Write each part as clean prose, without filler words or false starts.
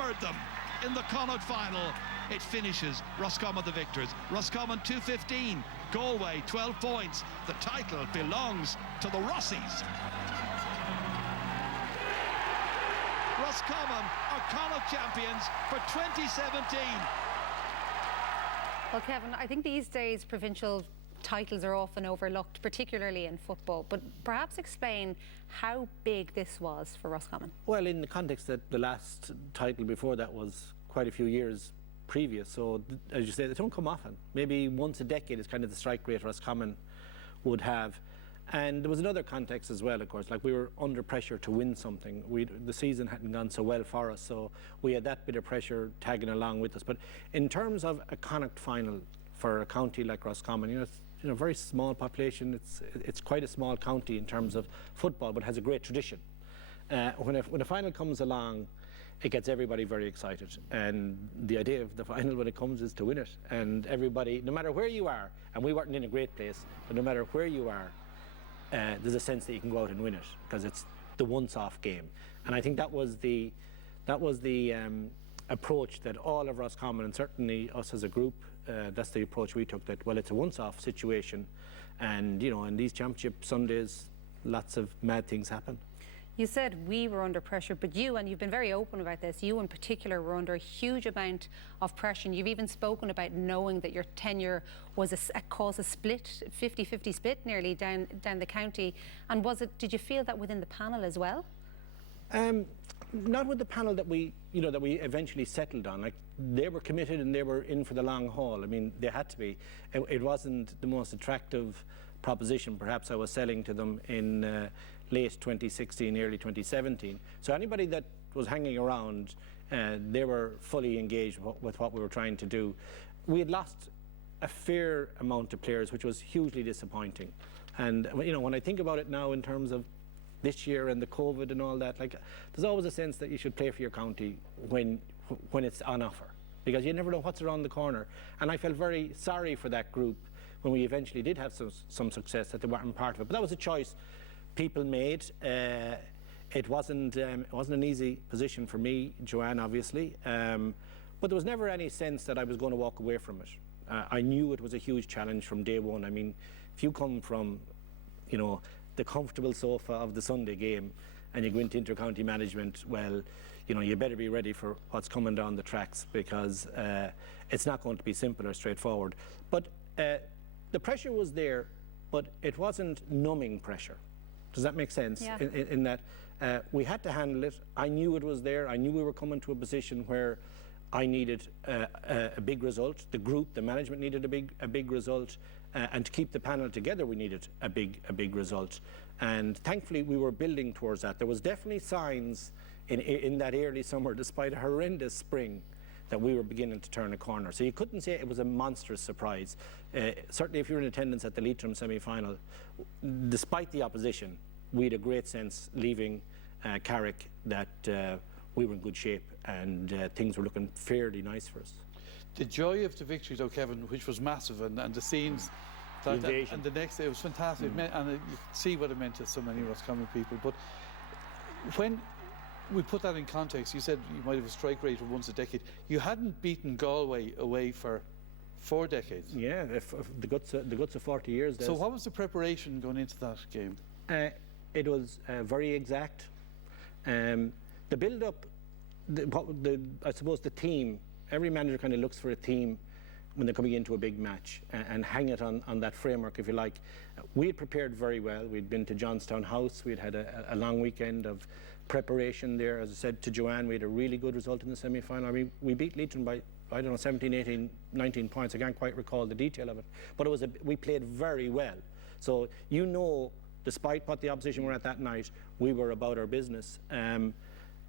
hammered them in the Connacht final. It finishes Roscommon the victors. Roscommon 2-15, Galway 12 points. The title belongs to the Rossies. Roscommon are Connacht champions for 2017. Well, Kevin, I think these days provincial titles are often overlooked, particularly in football, but perhaps explain how big this was for Roscommon. Well, in the context that the last title before that was quite a few years previous, so as you say, they don't come often. Maybe once a decade is kind of the strike rate Roscommon would have. And there was another context as well, of course, like we were under pressure to win something. The season hadn't gone so well for us, so we had that bit of pressure tagging along with us. But in terms of a Connacht final for a county like Roscommon, it's a very small population. It's quite a small county in terms of football, but has a great tradition. When a final comes along, it gets everybody very excited. And the idea of the final when it comes is to win it. And everybody, no matter where you are, and we weren't in a great place, but no matter where you are, there's a sense that you can go out and win it because it's the once-off game. And I think that was the approach that all of Roscommon, and certainly us as a group, that's the approach we took, that, well, it's a once-off situation. And, in these championship Sundays, lots of mad things happen. You said we were under pressure, but you, and you've been very open about this, you in particular were under a huge amount of pressure. And you've even spoken about knowing that your tenure was caused a split, 50-50 split nearly down the county. And did you feel that within the panel as well? Not with the panel that we eventually settled on. Like, they were committed and they were in for the long haul. I mean, they had to be. It wasn't the most attractive proposition perhaps I was selling to them in late 2016, early 2017. So anybody that was hanging around, they were fully engaged with what we were trying to do. We had lost a fair amount of players, which was hugely disappointing. And when I think about it now in terms of this year and the COVID and all that, like, there's always a sense that you should play for your county when it's on offer, because you never know what's around the corner. And I felt very sorry for that group when we eventually did have some success, that they weren't part of it. But that was a choice people made. It wasn't an easy position for me, Joanne, obviously, but there was never any sense that I was going to walk away from it. I knew it was a huge challenge from day one. I mean, if you come from, the comfortable sofa of the Sunday game and you go into inter-county management, well, you better be ready for what's coming down the tracks, because it's not going to be simple or straightforward. But the pressure was there, but it wasn't numbing pressure. Does that make sense? Yeah. In that we had to handle it. I knew it was there. I knew we were coming to a position where I needed a big result. The group, the management needed a big result, and to keep the panel together, we needed a big result. And thankfully, we were building towards that. There was definitely signs in that early summer, despite a horrendous spring, that we were beginning to turn a corner. So you couldn't say it was a monstrous surprise. Certainly if you were in attendance at the Leitrim semi-final, despite the opposition, we had a great sense leaving Carrick that we were in good shape and things were looking fairly nice for us. The joy of the victory, though, Kevin, which was massive, and the scenes, and the next day, it was fantastic. And you could see what it meant to so many Roscommon people. But when we put that in context, you said you might have a strike rate of once a decade. You hadn't beaten Galway away for 4 decades. Yeah, the guts of 40 years. So what was the preparation going into that game? It was very exact. The build-up, I suppose the theme, every manager kind of looks for a theme when they're coming into a big match and hang it on that framework, if you like. We had prepared very well. We'd been to Johnstown House. We'd had a long weekend of preparation there. As I said to Joanne, we had a really good result in the semi-final. I mean, we beat Leitrim by, I don't know, 17, 18, 19 points. I can't quite recall the detail of it. But we played very well. So, despite what the opposition were at that night, we were about our business.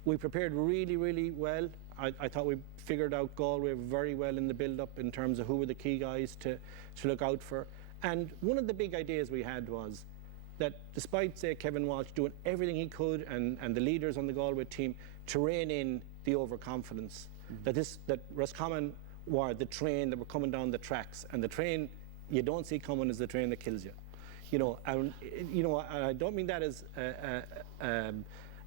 We prepared really, really well. I thought we figured out Galway very well in the build-up in terms of who were the key guys to look out for. And one of the big ideas we had was that despite, say, Kevin Walsh doing everything he could and the leaders on the Galway team to rein in the overconfidence, that Roscommon were the train that were coming down the tracks, and the train you don't see coming is the train that kills you. And I don't mean that as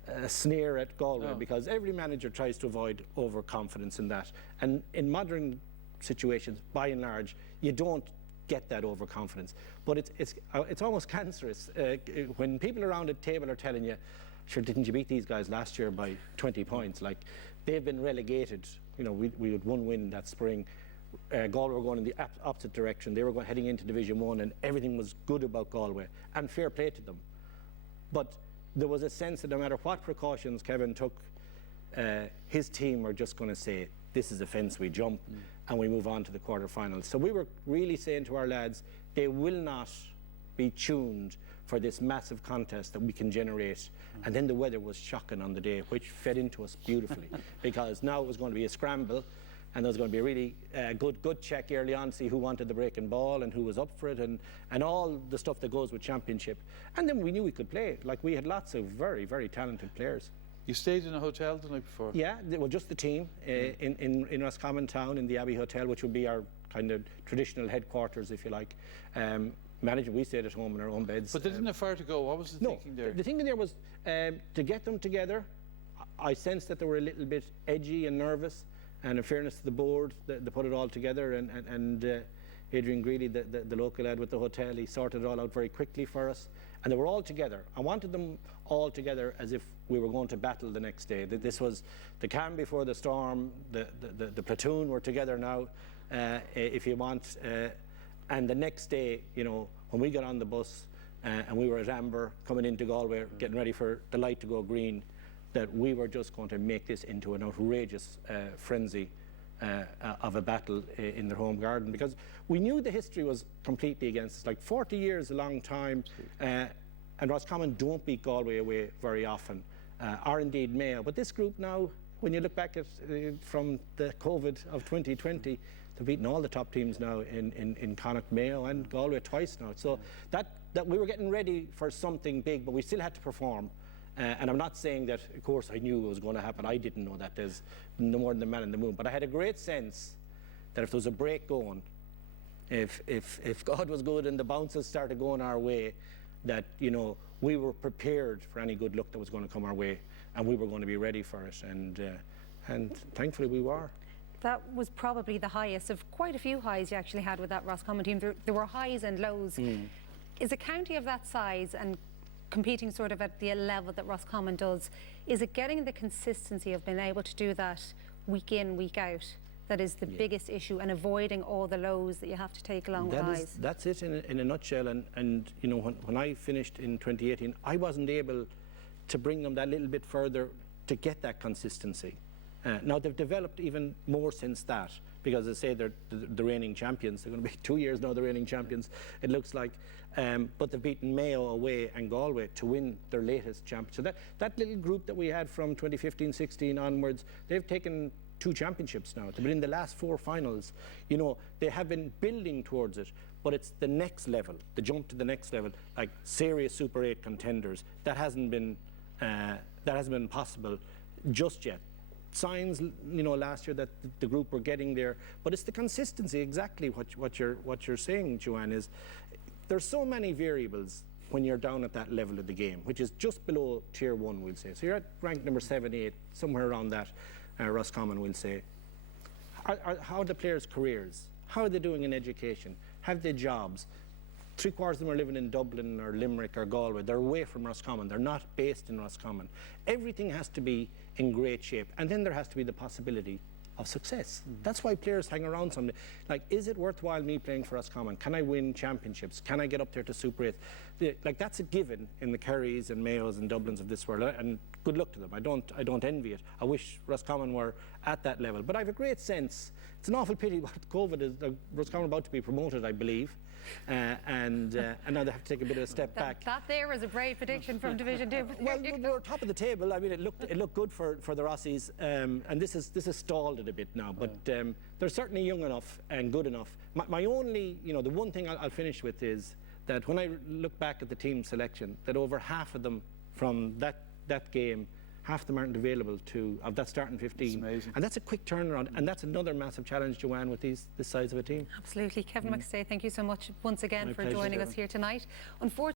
a sneer at Galway because every manager tries to avoid overconfidence in that. And in modern situations, by and large, you don't get that overconfidence. But it's almost cancerous when people around the table are telling you, sure, didn't you beat these guys last year by 20 points? Like, they've been relegated. You know, we had one win that spring. Galway were going in the opposite direction. They were heading into Division 1 and everything was good about Galway. And fair play to them. But there was a sense that no matter what precautions Kevin took, his team were just going to say, this is a fence we jump, and we move on to the quarterfinals. So we were really saying to our lads, they will not be tuned for this massive contest that we can generate. And then the weather was shocking on the day, which fed into us beautifully, because now it was going to be a scramble, and there was going to be a really good check early on to see who wanted the breaking ball and who was up for it, and all the stuff that goes with championship. And then we knew we could play. Like, we had lots of very, very talented players. You stayed in a hotel the night before? Yeah, well, just the team in Roscommon town, in the Abbey Hotel, which would be our kind of traditional headquarters, if you like. We stayed at home in our own beds. But they didn't have far to go. What was the thinking there? The thinking there was to get them together. I sensed that they were a little bit edgy and nervous, and in fairness to the board, they put it all together, and Adrian Greeley, the local lad with the hotel, he sorted it all out very quickly for us. And they were all together. I wanted them all together as if we were going to battle the next day. This was the calm before the storm. The platoon were together now, if you want. And the next day, you know, when we got on the bus and we were at Amber coming into Galway, getting ready for the light to go green, that we were just going to make this into an outrageous frenzy of a battle in their home garden, because we knew the history was completely against us. Like, 40 years, a long time, and Roscommon don't beat Galway away very often, or indeed Mayo. But this group now, when you look back at from the COVID of 2020, they've beaten all the top teams now in Connacht, Mayo and Galway twice now. So that we were getting ready for something big, but we still had to perform. And I'm not saying that, of course, I knew it was going to happen. I didn't know that. There's no more than the man in the moon. But I had a great sense that if there was a break going, if God was good and the bounces started going our way, that, you know, we were prepared for any good luck that was going to come our way, and we were going to be ready for it. And thankfully we were. That was probably the highest of quite a few highs you actually had with that Roscommon team. There were highs and lows. Is a county of that size and competing sort of at the level that Roscommon does, is it getting the consistency of being able to do that week in, week out, that is the biggest issue, and avoiding all the lows that you have to take along with highs? That's it in a nutshell. And you know, when I finished in 2018, I wasn't able to bring them that little bit further to get that consistency. Now they've developed even more since that, because as I say, they're the reigning champions. They're going to be 2 years now the reigning champions, it looks like. But they've beaten Mayo away and Galway to win their latest championship. So that little group that we had from 2015-16 onwards, they've taken 2 championships now. They've been in the last 4 finals. You know, they have been building towards it, but it's the next level, the jump to the next level, like serious Super 8 contenders. That hasn't been possible just yet. Signs, you know, last year that the group were getting there, but it's the consistency. Exactly what you're saying, Joanne, is there's so many variables when you're down at that level of the game, which is just below tier 1, we'll say. So you're at rank number 7, 8, somewhere around that. Roscommon, we'll say. How are the players' careers? How are they doing in education? Have they jobs? 3/4 of them are living in Dublin or Limerick or Galway. They're away from Roscommon. They're not based in Roscommon. Everything has to be in great shape. And then there has to be the possibility of success. That's why players hang around someday. Like, is it worthwhile me playing for Roscommon? Can I win championships? Can I get up there to Super 8? Like, that's a given in the Kerrys and Mayos and Dublins of this world. And good luck to them. I don't envy it. I wish Roscommon were at that level. But I have a great sense. It's an awful pity what COVID is. Roscommon about to be promoted, I believe. And now they have to take a bit of a step back. That there was a brave prediction from Division 2. Well, we're top of the table. I mean, it looked good for the Rossies, and this has stalled it a bit now. But they're certainly young enough and good enough. My only, you know, the one thing I'll finish with is that when I look back at the team selection, that over half of them from that game, half of them aren't available of that starting 15. That's amazing. And that's a quick turnaround, and that's another massive challenge, Joanne, with this size of a team. Absolutely. Kevin McStay, thank you so much once again for joining us here tonight. Unfortunately,